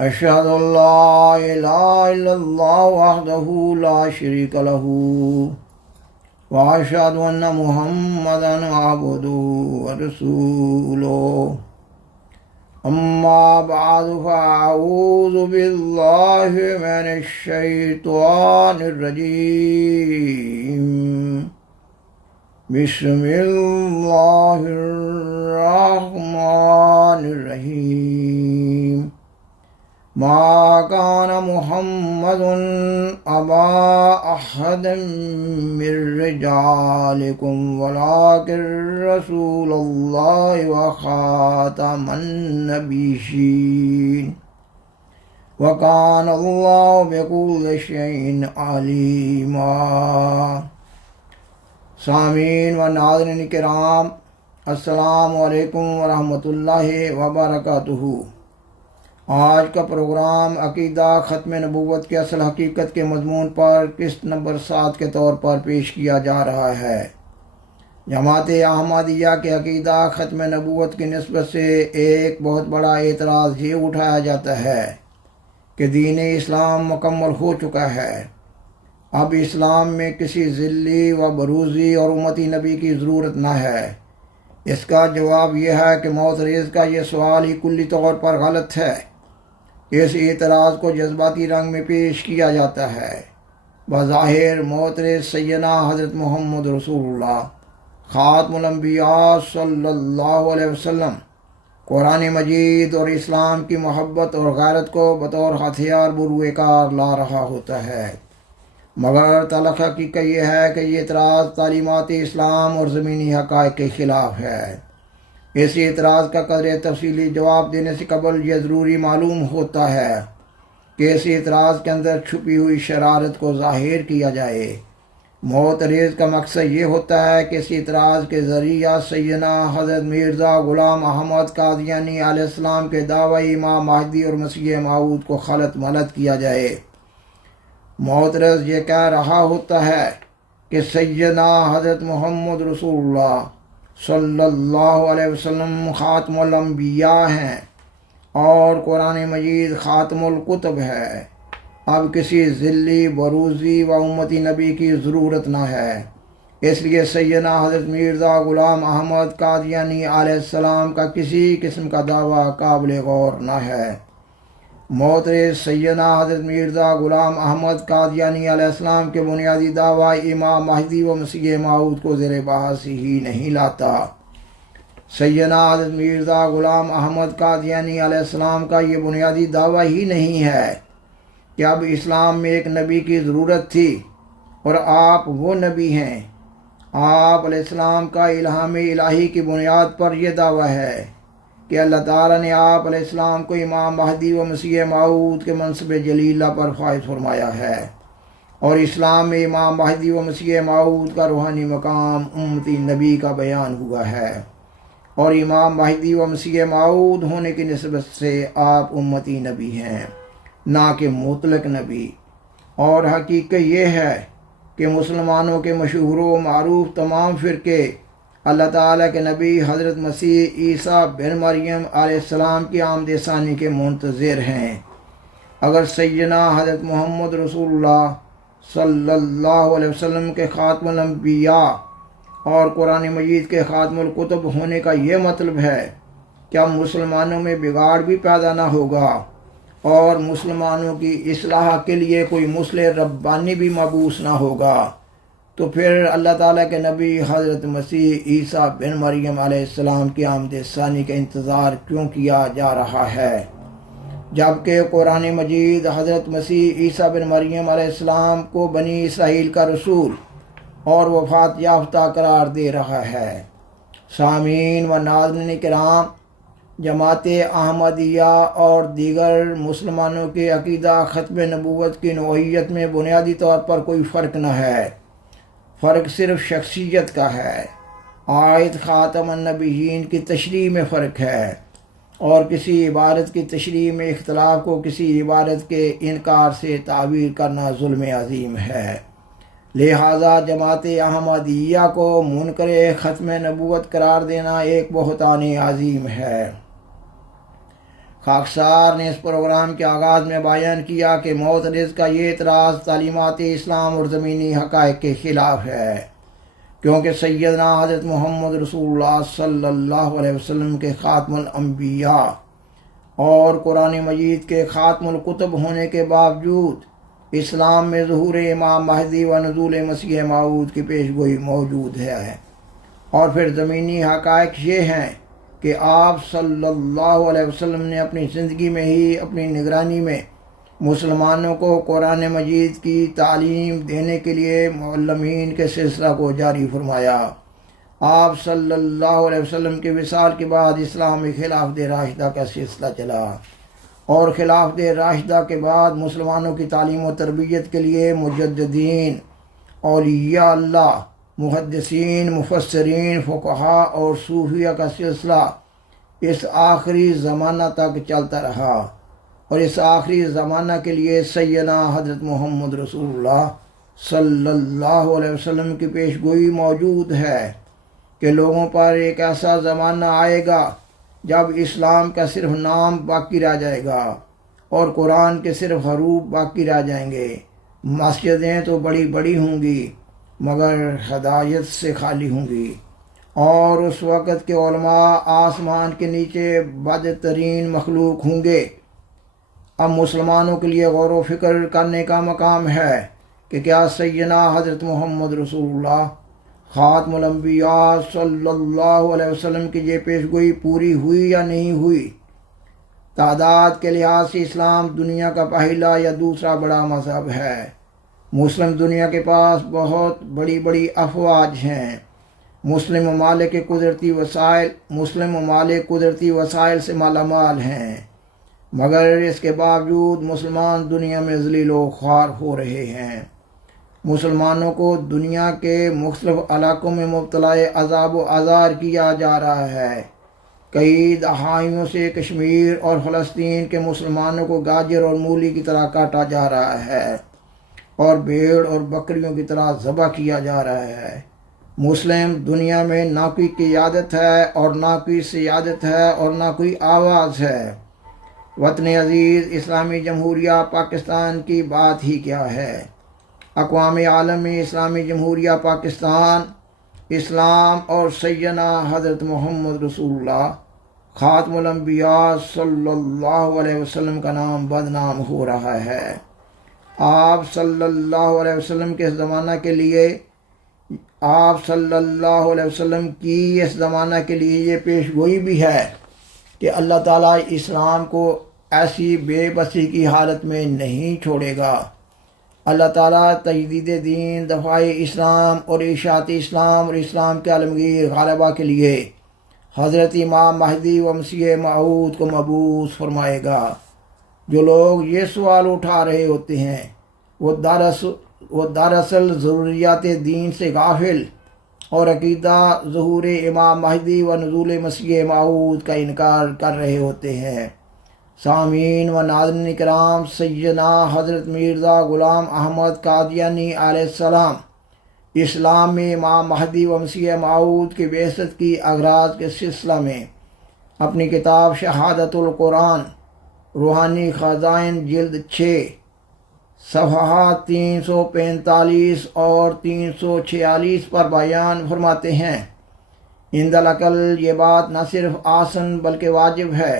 أشهد أن لا إله إلا الله وحده لا شريك له وأشهد أن محمدا عبده ورسوله أما بعد فأعوذ بالله من الشيطان الرجيم بسم الله الرحمن الرحيم ما كان محمد أبا أحد من رجالكم ولكن رسول الله وخاتم النبيين وكان الله بكل شيء عليما۔ سامعین و ناظرین کرام، السلام علیکم ورحمۃ اللہ وبرکاتہ۔ آج کا پروگرام عقیدہ ختم نبوت کے اصل حقیقت کے مضمون پر قسط نمبر 7 کے طور پر پیش کیا جا رہا ہے۔ جماعت احمدیہ کے عقیدہ ختم نبوت کی نسبت سے ایک بہت بڑا اعتراض یہ اٹھایا جاتا ہے کہ دین اسلام مکمل ہو چکا ہے، اب اسلام میں کسی ذلی و بروزی اور امتی نبی کی ضرورت نہ ہے۔ اس کا جواب یہ ہے کہ معترض کا یہ سوال ہی کلی طور پر غلط ہے۔ اس اعتراض کو جذباتی رنگ میں پیش کیا جاتا ہے۔ بظاہر معترض سیدنا حضرت محمد رسول اللہ خاتم الانبیاء صلی اللہ علیہ وسلم قرآن مجید اور اسلام کی محبت اور غیرت کو بطور ہتھیار بروئے کار لا رہا ہوتا ہے، مگر تلخ حقیقت یہ ہے کہ یہ اعتراض تعلیمات اسلام اور زمینی حقائق کے خلاف ہے۔ اس اعتراض کا قدر تفصیلی جواب دینے سے قبل یہ ضروری معلوم ہوتا ہے کہ اس اعتراض کے اندر چھپی ہوئی شرارت کو ظاہر کیا جائے۔ معترض کا مقصد یہ ہوتا ہے کہ اس اعتراض کے ذریعہ سیدنا حضرت مرزا غلام احمد قادیانی علیہ السلام کے دعوی امام مہدی اور مسیح موعود کو خلط ملط کیا جائے۔ معترض یہ کہہ رہا ہوتا ہے کہ سیدنا حضرت محمد رسول اللہ صلی اللہ علیہ وسلم خاتم الانبیاء ہیں اور قرآن مجید خاتم الکتب ہے، اب کسی ذلی بروزی و امتی نبی کی ضرورت نہ ہے۔ اس لیے سیدنا حضرت مرزا غلام احمد قادیانی علیہ السلام کا کسی قسم کا دعویٰ قابل غور نہ ہے۔ معترض سیدنا حضرت مرزا غلام احمد قادیانی علیہ السلام کے بنیادی دعویٰ امام مہدی و مسیح موعود کو زیر بحث ہی نہیں لاتا۔ سیدنا حضرت مرزا غلام احمد قادیانی علیہ السلام کا یہ بنیادی دعویٰ ہی نہیں ہے کہ اب اسلام میں ایک نبی کی ضرورت تھی اور آپ وہ نبی ہیں۔ آپ علیہ السلام کا الہام الہی کی بنیاد پر یہ دعویٰ ہے کہ اللہ تعالیٰ نے آپ علیہ السلام کو امام مہدی و مسیح موعود کے منصب جلیلہ پر فائز فرمایا ہے، اور اسلام میں امام مہدی و مسیح موعود کا روحانی مقام امتی نبی کا بیان ہوا ہے، اور امام مہدی و مسیح موعود ہونے کی نسبت سے آپ امتی نبی ہیں، نہ کہ مطلق نبی۔ اور حقیقت یہ ہے کہ مسلمانوں کے مشہور و معروف تمام فرقے اللہ تعالیٰ کے نبی حضرت مسیح عیسیٰ بن مریم علیہ السلام کی آمد ثانی کے منتظر ہیں۔ اگر سیدنا حضرت محمد رسول اللہ صلی اللہ علیہ وسلم کے خاتم الانبیاء اور قرآن مجید کے خاتم الکتب ہونے کا یہ مطلب ہے کہ اب مسلمانوں میں بگاڑ بھی پیدا نہ ہوگا اور مسلمانوں کی اصلاح کے لیے کوئی مصلح ربانی بھی مبعوث نہ ہوگا، تو پھر اللہ تعالیٰ کے نبی حضرت مسیح عیسیٰ بن مریم علیہ السلام کی آمد ثانی کا انتظار کیوں کیا جا رہا ہے، جبکہ قرآن مجید حضرت مسیح عیسیٰ بن مریم علیہ السلام کو بنی اسرائیل کا رسول اور وفات یافتہ قرار دے رہا ہے۔ سامعین و ناظرین کرام، جماعت احمدیہ اور دیگر مسلمانوں کے عقیدہ ختم نبوت کی نوعیت میں بنیادی طور پر کوئی فرق نہ ہے، فرق صرف شخصیت کا ہے۔ آیت خاتم النبیین کی تشریح میں فرق ہے، اور کسی عبارت کی تشریح میں اختلاف کو کسی عبارت کے انکار سے تعبیر کرنا ظلم عظیم ہے۔ لہذا جماعت احمدیہ کو منکر ختم نبوت قرار دینا ایک بہتان عظیم ہے۔ خاکسار نے اس پروگرام کے آغاز میں بیان کیا کہ معترض کا یہ اعتراض تعلیمات اسلام اور زمینی حقائق کے خلاف ہے، کیونکہ سیدنا حضرت محمد رسول اللہ صلی اللہ علیہ وسلم کے خاتم الانبیاء اور قرآن مجید کے خاتم الکتب ہونے کے باوجود اسلام میں ظہور امام مہدی و نزول مسیح موعود کی پیش گوئی موجود ہے۔ اور پھر زمینی حقائق یہ ہیں کہ آپ صلی اللہ علیہ وسلم نے اپنی زندگی میں ہی اپنی نگرانی میں مسلمانوں کو قرآن مجید کی تعلیم دینے کے لیے معلمین کے سلسلہ کو جاری فرمایا۔ آپ صلی اللہ علیہ وسلم کے وصال کے بعد اسلام میں خلافت راشدہ کا سلسلہ چلا، اور خلافت راشدہ کے بعد مسلمانوں کی تعلیم و تربیت کے لیے مجددین، اولیاء اللہ، محدثین، مفسرین، فقہا اور صوفیہ کا سلسلہ اس آخری زمانہ تک چلتا رہا، اور اس آخری زمانہ کے لیے سیدنا حضرت محمد رسول اللہ صلی اللہ علیہ وسلم کی پیش گوئی موجود ہے کہ لوگوں پر ایک ایسا زمانہ آئے گا جب اسلام کا صرف نام باقی رہ جائے گا اور قرآن کے صرف حروف باقی رہ جائیں گے۔ مسجدیں تو بڑی بڑی ہوں گی مگر ہدایت سے خالی ہوں گی، اور اس وقت کے علماء آسمان کے نیچے بدترین مخلوق ہوں گے۔ اب مسلمانوں کے لیے غور و فکر کرنے کا مقام ہے کہ کیا سیدنا حضرت محمد رسول اللہ خاتم الانبیاء صلی اللہ علیہ وسلم کی یہ پیش گوئی پوری ہوئی یا نہیں ہوئی؟ تعداد کے لحاظ سے اسلام دنیا کا پہلا یا دوسرا بڑا مذہب ہے۔ مسلم دنیا کے پاس بہت بڑی بڑی افواج ہیں۔ مسلم ممالک کے قدرتی وسائل سے مالا مال ہیں، مگر اس کے باوجود مسلمان دنیا میں ذلیل و خوار ہو رہے ہیں۔ مسلمانوں کو دنیا کے مختلف علاقوں میں مبتلا عذاب و آزار کیا جا رہا ہے۔ کئی دہائیوں سے کشمیر اور فلسطین کے مسلمانوں کو گاجر اور مولی کی طرح کاٹا جا رہا ہے اور بھیڑ اور بکریوں کی طرح ذبح کیا جا رہا ہے۔ مسلم دنیا میں نہ کوئی قیادت ہے اور نہ کوئی سیادت ہے اور نہ کوئی آواز ہے۔ وطن عزیز اسلامی جمہوریہ پاکستان کی بات ہی کیا ہے۔ اقوام عالم میں اسلامی جمہوریہ پاکستان اسلام اور سیدنا حضرت محمد رسول اللہ خاتم الانبیاء صلی اللہ علیہ وسلم کا نام بدنام ہو رہا ہے۔ آپ صلی اللہ علیہ وسلم کے زمانہ کے لیے آپ صلی اللہ علیہ وسلم کی اس زمانہ کے لیے یہ پیش گوئی بھی ہے کہ اللہ تعالیٰ اسلام کو ایسی بے بسی کی حالت میں نہیں چھوڑے گا۔ اللہ تعالیٰ تجدید دین، دفاع اسلام اور اشاعت اسلام اور اسلام کے عالمگیر غالبہ کے لیے حضرت امام مہدی و مسیح موعود کو مبعوث فرمائے گا۔ جو لوگ یہ سوال اٹھا رہے ہوتے ہیں وہ دراصل ضروریات دین سے غافل اور عقیدہ ظہور امام مہدی و نزول مسیح موعود کا انکار کر رہے ہوتے ہیں۔ سامعین و ناظرین کرام، سیدنا حضرت مرزا غلام احمد قادیانی علیہ السلام اسلام میں امام مہدی و مسیح موعود کی بعثت کی اغراض کے سلسلہ میں اپنی کتاب شہادت القرآن روحانی خزائن جلد 6 صفحات 345 اور 346 پر بیان فرماتے ہیں، عند العقل یہ بات نہ صرف آسن بلکہ واجب ہے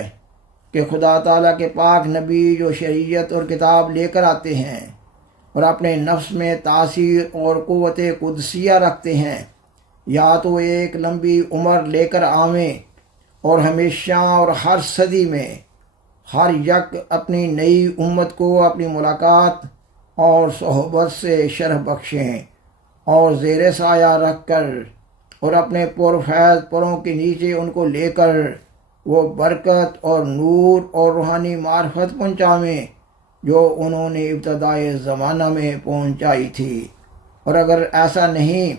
کہ خدا تعالیٰ کے پاک نبی جو شریعت اور کتاب لے کر آتے ہیں اور اپنے نفس میں تاثیر اور قوت قدسیہ رکھتے ہیں، یا تو ایک لمبی عمر لے کر آویں اور ہمیشہ اور ہر صدی میں ہر یک اپنی نئی امت کو اپنی ملاقات اور صحبت سے شرف بخشیں اور زیر سایہ رکھ کر اور اپنے پرفیض پروں کے نیچے ان کو لے کر وہ برکت اور نور اور روحانی معرفت پہنچاویں جو انہوں نے ابتدائے زمانہ میں پہنچائی تھی۔ اور اگر ایسا نہیں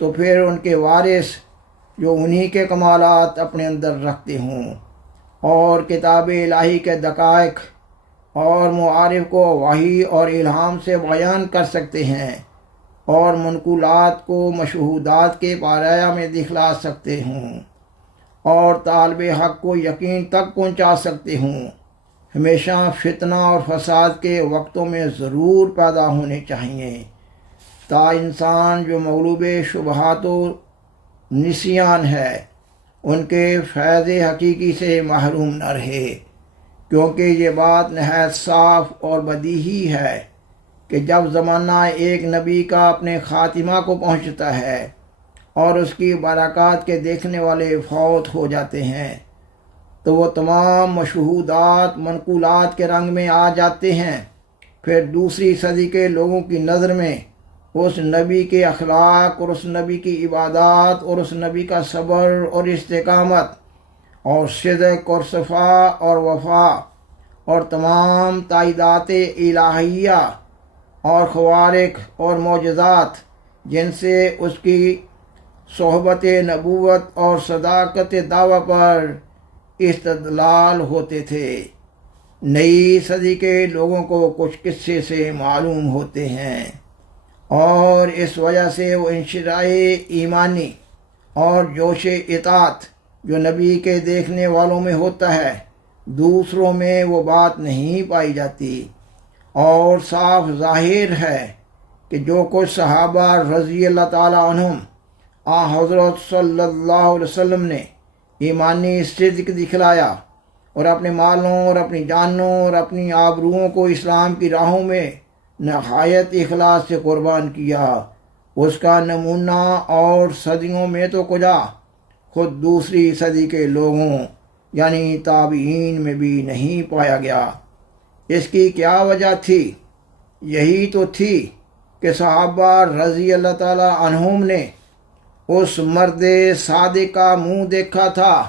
تو پھر ان کے وارث جو انہی کے کمالات اپنے اندر رکھتے ہوں اور کتاب الہی کے دقائق اور معارف کو وحی اور الہام سے بیان کر سکتے ہیں اور منقولات کو مشہودات کے پارایہ میں دکھلا سکتے ہوں اور طالب حق کو یقین تک پہنچا سکتے ہوں، ہمیشہ فتنہ اور فساد کے وقتوں میں ضرور پیدا ہونے چاہیے، تا انسان جو مغلوب شبہات و نسیان ہے ان کے فیض حقیقی سے محروم نہ رہے، کیونکہ یہ بات نہایت صاف اور بدیہی ہے کہ جب زمانہ ایک نبی کا اپنے خاتمہ کو پہنچتا ہے اور اس کی برکات کے دیکھنے والے فوت ہو جاتے ہیں تو وہ تمام مشہودات منقولات کے رنگ میں آ جاتے ہیں۔ پھر دوسری صدی کے لوگوں کی نظر میں اس نبی کے اخلاق اور اس نبی کی عبادات اور اس نبی کا صبر اور استقامت اور صدق اور صفا اور وفا اور تمام تائیدات الہیہ اور خوارق اور معجزات جن سے اس کی صحبت نبوت اور صداقت دعویٰ پر استدلال ہوتے تھے، نئی صدی کے لوگوں کو کچھ قصے سے معلوم ہوتے ہیں، اور اس وجہ سے وہ انشراح ایمانی اور جوش اطاعت جو نبی کے دیکھنے والوں میں ہوتا ہے دوسروں میں وہ بات نہیں پائی جاتی، اور صاف ظاہر ہے کہ جو کچھ صحابہ رضی اللہ تعالیٰ عنہم حضرت صلی اللہ علیہ وسلم نے ایمانی صدق دکھلایا اور اپنے مالوں اور اپنی جانوں اور اپنی آبروؤں کو اسلام کی راہوں میں نہایت اخلاص سے قربان کیا، اس کا نمونہ اور صدیوں میں تو کجا خود دوسری صدی کے لوگوں یعنی تابعین میں بھی نہیں پایا گیا۔ اس کی کیا وجہ تھی؟ یہی تو تھی کہ صحابہ رضی اللہ تعالیٰ عنہم نے اس مرد صادق کا منہ دیکھا تھا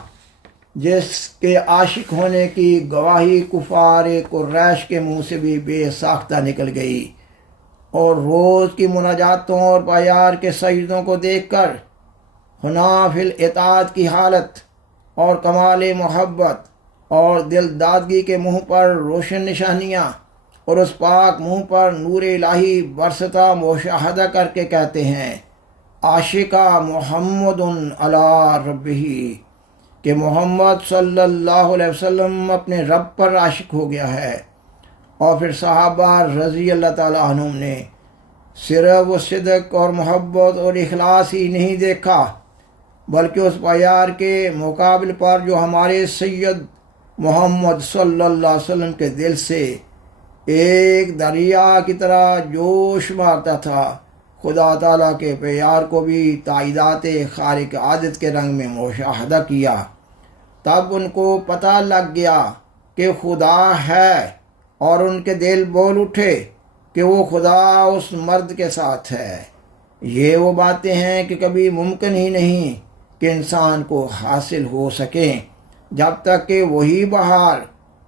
جس کے عاشق ہونے کی گواہی کفار قریش کے منہ سے بھی بے ساختہ نکل گئی، اور روز کی مناجاتوں اور پایار کے سجدوں کو دیکھ کر حنا فی الاطاعت کی حالت اور کمال محبت اور دل دادگی کے منہ پر روشن نشانیاں اور اس پاک منہ پر نور الہی برستا مشاہدہ کر کے کہتے ہیں عاشقہ محمد علی ربہ، کہ محمد صلی اللہ علیہ وسلم اپنے رب پر عاشق ہو گیا ہے۔ اور پھر صحابہ رضی اللہ تعالیٰ عنہم نے صرف وہ صدق اور محبت اور اخلاص ہی نہیں دیکھا بلکہ اس پیار کے مقابل پر جو ہمارے سید محمد صلی اللہ علیہ وسلم کے دل سے ایک دریا کی طرح جوش مارتا تھا، خدا تعالیٰ کے پیار کو بھی تائیدات خارق عادت کے رنگ میں مشاہدہ کیا۔ تب ان کو پتہ لگ گیا کہ خدا ہے، اور ان کے دل بول اٹھے کہ وہ خدا اس مرد کے ساتھ ہے۔ یہ وہ باتیں ہیں کہ کبھی ممکن ہی نہیں کہ انسان کو حاصل ہو سکیں جب تک کہ وہی بہار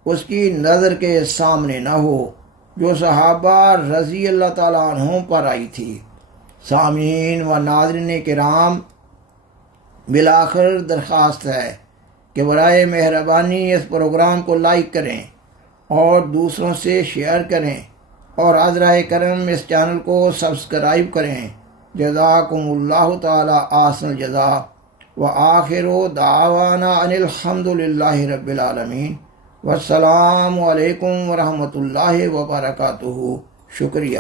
اس کی نظر کے سامنے نہ ہو جو صحابہ رضی اللہ تعالیٰ عنہم پر آئی تھی۔ سامعین و ناظرین کرام، بالآخر درخواست ہے کہ برائے مہربانی اس پروگرام کو لائک کریں اور دوسروں سے شیئر کریں، اور عذرائے کرم اس چینل کو سبسکرائب کریں۔ جزاکم اللہ تعالی احسن الجزاء، وآخر دعوانا ان الحمد للہ رب العالمین، والسلام علیکم ورحمۃ اللہ وبرکاتہ۔ شکریہ۔